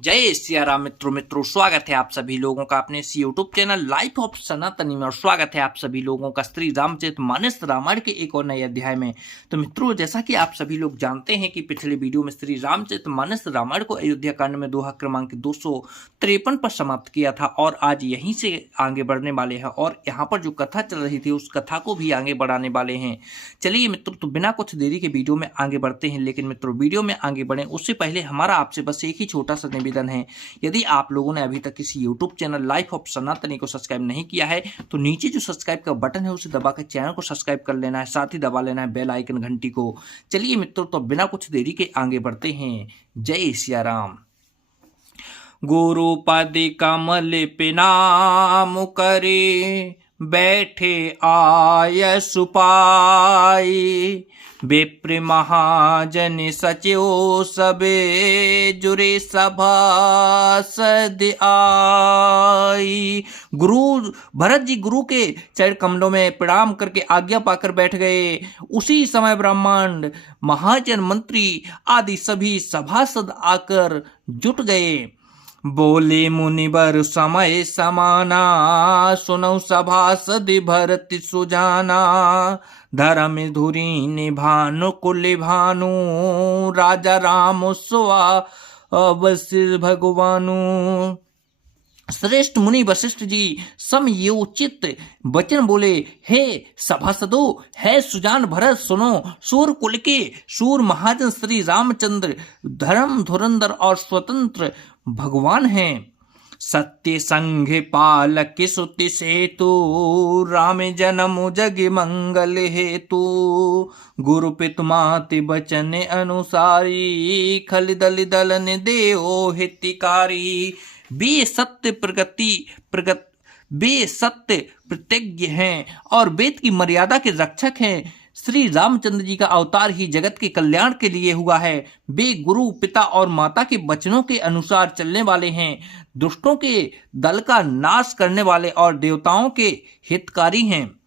जय सिया राम मित्रों स्वागत है आप सभी लोगों का अपने इस यूट्यूब चैनल लाइफ ऑफ सनातनी में। और स्वागत है आप सभी लोगों का श्री रामचरितमानस रामायण के एक और नए अध्याय में। तो मित्रों, जैसा कि आप सभी लोग जानते हैं कि पिछले वीडियो में श्री रामचरितमानस रामायण को अयोध्या कांड में दोहा क्रमांक 253 पर समाप्त किया था और आज यहीं से आगे बढ़ने वाले हैं और यहाँ पर जो कथा चल रही थी उस कथा को भी आगे बढ़ाने वाले हैं। चलिए मित्रों, तो बिना कुछ देरी के वीडियो में आगे बढ़ते हैं। लेकिन मित्रों, वीडियो में आगे बढ़े उससे पहले हमारा आपसे बस एक ही छोटा सा निवेदन है। यदि आप लोगों ने अभी तक किसी यूट्यूब चैनल लाइफ ऑफ सनातनी को सब्सक्राइब नहीं किया है तो नीचे जो सब्सक्राइब का बटन है उसे दबाकर चैनल को सब्सक्राइब कर लेना है, साथ ही दबा लेना है बेल आइकन घंटी को। चलिए मित्रों, तो बिना कुछ देरी के आगे बढ़ते हैं। जय सिया राम। गुरुपद कमल पे नाम करे बैठे आय सुपाई, विप्र महाजन सचिव सबे जुरे सभासद आई। गुरु भरत जी गुरु के चरण कमलों में प्रणाम करके आज्ञा पाकर बैठ गए। उसी समय ब्रह्मांड महाजन मंत्री आदि सभी सभासद आकर जुट गए। बोले मुनिवर समय समाना, सुनौ सभासद भरत सुजाना। धर्म धुरी निभानु कुल भानु, राजा राम सुआ अवसर भगवानु। श्रेष्ठ मुनि वशिष्ठ जी समयोचित वचन बोले, हे सभासदों, है सुजान भरत सुनो। सूर कुल के सूर महाजन श्री रामचंद्र धर्म धुरंधर और स्वतंत्र भगवान हैं। सत्य संघ पालक सुति सेतु, राम जन्म जग मंगल हेतु। गुरु पितु माति बचन अनुसारी, खल दल दलन देओ हितकारी। वे सत्य प्रतिज्ञ हैं और वेद की मर्यादा के रक्षक हैं। श्री रामचंद्र जी का अवतार ही जगत के कल्याण के लिए हुआ है। वे गुरु पिता और माता के वचनों के अनुसार चलने वाले हैं, दुष्टों के दल का नाश करने वाले और देवताओं के हितकारी हैं।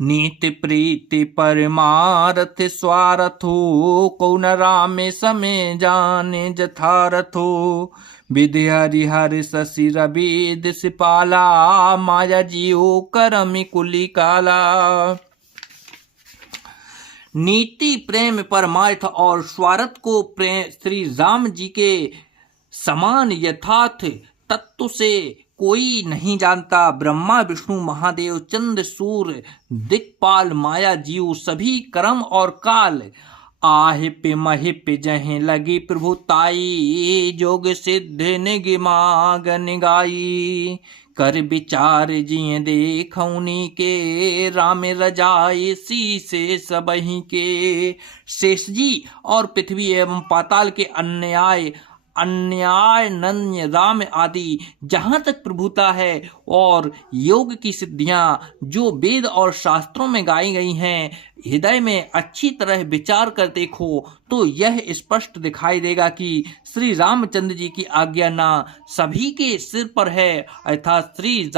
नीति प्रीति परमारथ स्वारथो, कौन राम समय जाने जथारथो। विधि हरिहर शशि रवि सिपाला, माया जियो करमि कुली काला। नीति प्रेम परमार्थ और स्वार्थ को प्रेम श्री राम जी के समान यथार्थ तत्व से कोई नहीं जानता। ब्रह्मा विष्णु महादेव चंद्र सूर्य दिक्पाल माया जीव सभी कर्म और काल। आहिप महिप जहें लगी प्रभुताई, जोग सिद्ध निगमागन गाई। कर विचार जिये देखौनी के, राम रजाई सी से सबही के। शेष जी और पृथ्वी एवं पाताल के अन्याय नन्य राम आदि जहाँ तक प्रभुता है और योग की सिद्धियां जो वेद और शास्त्रों में गाई गई हैं, हृदय में अच्छी तरह विचार कर देखो तो यह स्पष्ट दिखाई देगा कि श्री रामचंद्र जी की आज्ञा ना सभी के सिर पर है, अर्थात श्री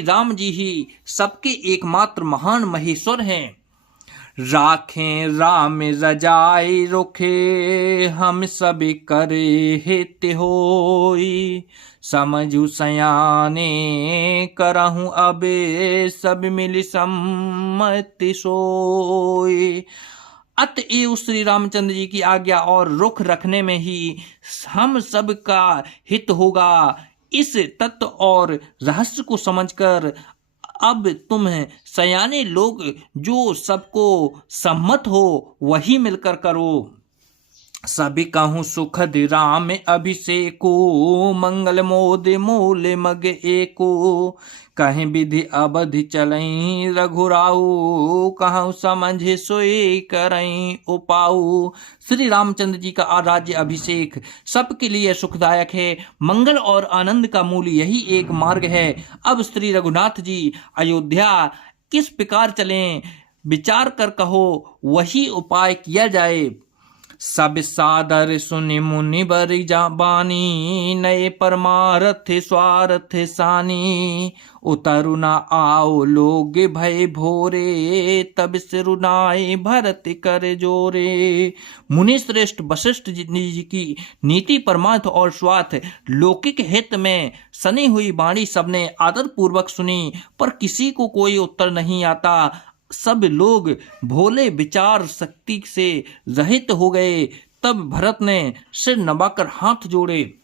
राम जी ही सबके एकमात्र महान महेश्वर हैं। राखें राम रजाई रुखे, हम सब करे हित होई। समझू सयाने करहूं अब, सब मिल सम्मति सोई। अतएव श्री रामचंद्र जी की आज्ञा और रुख रखने में ही हम सब का हित होगा। इस तत्व और रहस्य को समझकर अब तुम सयाने लोग जो सबको सम्मत हो वही मिलकर करो। सभी कहूँ सुखद राम अभिषेको, मंगल मोद मूल मग एको। कहीं विधि अवधि चलई रघुराऊ, कहूँ समझ सोई करई उपाऊ। श्री रामचंद्र जी का राज्य अभिषेक सबके लिए सुखदायक है। मंगल और आनंद का मूल यही एक मार्ग है। अब श्री रघुनाथ जी अयोध्या किस प्रकार चलें, विचार कर कहो, वही उपाय किया जाए। सब सादर सुनि मुनि बरि बानी, नए परमारथ स्वार्थ सानी। उतरु न आओ लोग भय भोरे, तब सिरुनाए भरत कर जोरे। मुनि श्रेष्ठ वशिष्ठ जी की नीति परमार्थ और स्वार्थ लौकिक हित में सनी हुई वाणी सबने आदर पूर्वक सुनी, पर किसी को कोई उत्तर नहीं आता। सब लोग भोले विचार शक्ति से रहित हो गए। तब भरत ने सिर नवाकर हाथ जोड़े।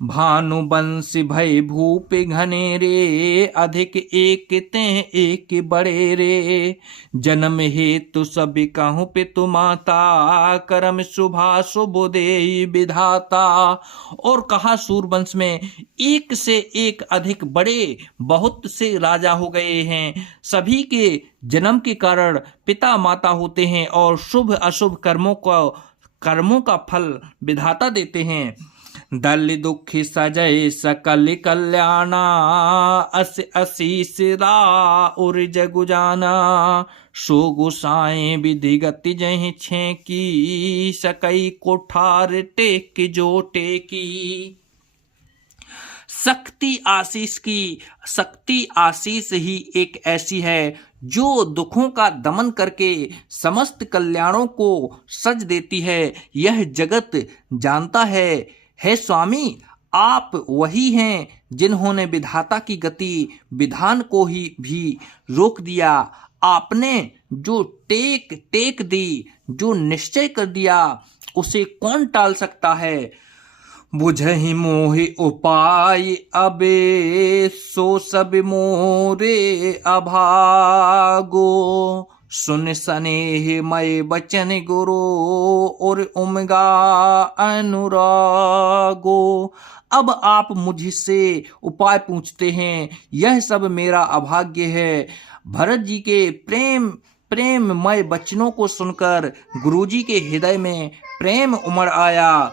भानुवंशी भय भूप घनेरे, अधिक एक तें एक बड़े रे। जन्म हेतु सब कहूँ पितु माता, करम शुभा शुभ देहि विधाता। और कहा सूरवंश में एक से एक अधिक बड़े बहुत से राजा हो गए हैं। सभी के जन्म के कारण पिता माता होते हैं और शुभ अशुभ कर्मों का फल विधाता देते हैं। दल दुखी सजय सकल कल्याणा, अस असीस उर जगु जाना। सो गोसाएं विधिगति जहि छे की, सकई कोठार टेक जो टेकी। शक्ति आशीष ही एक ऐसी है जो दुखों का दमन करके समस्त कल्याणों को सज देती है। यह जगत जानता है स्वामी, आप वही हैं जिन्होंने विधाता की गति विधान को ही भी रोक दिया। आपने जो टेक दी, जो निश्चय कर दिया, उसे कौन टाल सकता है। बुझहि मोहि उपाय अबे, सो सब मोरे अभागो। सुन स्नेह मय बचन गुरु, और उमगा अनुरागो। अब आप मुझसे उपाय पूछते हैं, यह सब मेरा अभाग्य है। भरत जी के प्रेममय वचनों को सुनकर गुरुजी के हृदय में प्रेम उमड़ आया।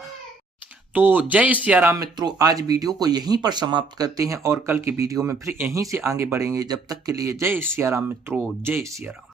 तो जय सिया राम मित्रों, आज वीडियो को यहीं पर समाप्त करते हैं और कल के वीडियो में फिर यहीं से आगे बढ़ेंगे। जब तक के लिए जय सिया राम मित्रों, जय सिया राम।